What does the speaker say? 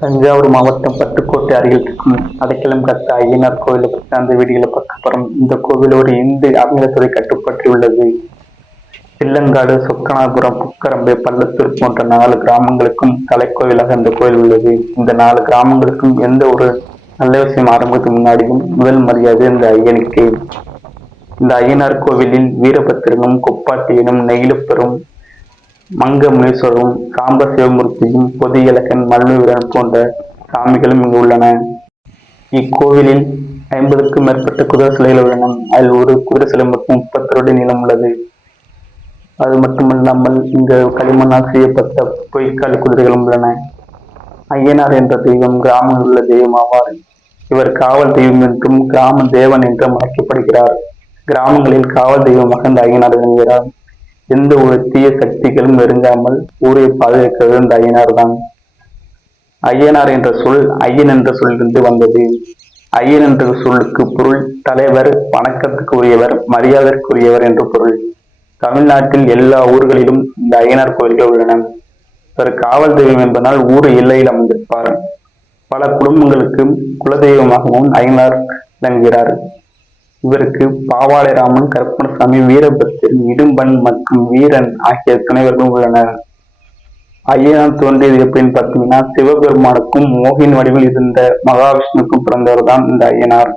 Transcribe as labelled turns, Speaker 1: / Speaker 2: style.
Speaker 1: தஞ்சாவூர் மாவட்டம் பட்டுக்கோட்டை அருகில் இருக்கும் அடைக்கலம் கட்ட ஐயனார் கோவிலை பற்றி அந்த வீடுகளை பார்க்க இந்த கோவில் ஒரு இந்து அறநிலையத்துறை கட்டுப்பட்டுள்ளது சில்லங்காடு சொக்கனாபுரம் புக்கரம்பை பள்ளத்தூர் போன்ற நாலு கிராமங்களுக்கும் தலைக்கோவிலாக இந்த கோவில் உள்ளது. இந்த நாலு கிராமங்களுக்கும் எந்த ஒரு நல்ல விஷயம் ஆரம்பத்துக்கு முன்னாடியும் முதல் மரியாதை இந்த ஐயனுக்கு. இந்த ஐயனார் கோவிலில் வீரபத்திரனும் கொப்பாட்டியனும் நெகிழப்பெறும் மங்க முனீஸ்வரரும் சாம்ப சிவமூர்த்தியும் பொதியலகன் மல்லுவீரன் போன்ற சாமிகளும் இங்கு உள்ளன. இக்கோவிலில் ஐம்பதுக்கும் மேற்பட்ட குதிரை சிலைகள் உள்ளன. அதில் ஒரு குதிரை சிலை மட்டும் முப்பத்தி ரெண்டு நீளம் உள்ளது. அது மட்டுமல்லாமல் இங்கு களிமண்ணால் செய்யப்பட்ட பொய்க்கால் குதிரைகளும் உள்ளன. ஐயனார் என்ற தெய்வம் கிராமத்தில் உள்ள தெய்வம் ஆவார். இவர் காவல் தெய்வம் என்றும் கிராம தேவன் என்றும் அழைக்கப்படுகிறார். கிராமங்களில் காவல் தெய்வமாக இந்த ஐயனார் விளங்குகிறார். எந்த ஒரு தீய சக்திகளும் நெருங்காமல் ஊரை பாதுகாக்கிறது இந்த ஐயனார் தான் ஐயனார் என்ற சொல் ஐயன் என்ற சொல்லிருந்து வந்தது. ஐயன் என்ற சொல்லுக்கு பொருள் தலைவர் வணக்கத்துக்குரியவர் மரியாதைக்குரியவர் என்று பொருள். தமிழ்நாட்டில் எல்லா ஊர்களிலும் இந்த ஐயனார் கோயில்கள் உள்ளன. இவர் காவல் தெய்வம் என்பதனால் ஊர் எல்லையில் அமைந்திருப்பார். பல குடும்பங்களுக்கு குலதெய்வமாகவும் ஐயனார் விளங்குகிறார். இவருக்கு பாவாடைராமன் கருப்பணசாமி வீரபத்திரன் இடும்பன் மற்றும் வீரன் ஆகிய துணைவர்களும் உள்ளனர். ஐயனார் தோன்றியது எப்படின்னு பார்த்தீங்கன்னா சிவபெருமானுக்கும் மோகின் வடிவில் இருந்த மகாவிஷ்ணுக்கும் பிறந்தவர் தான் இந்த ஐயனார்.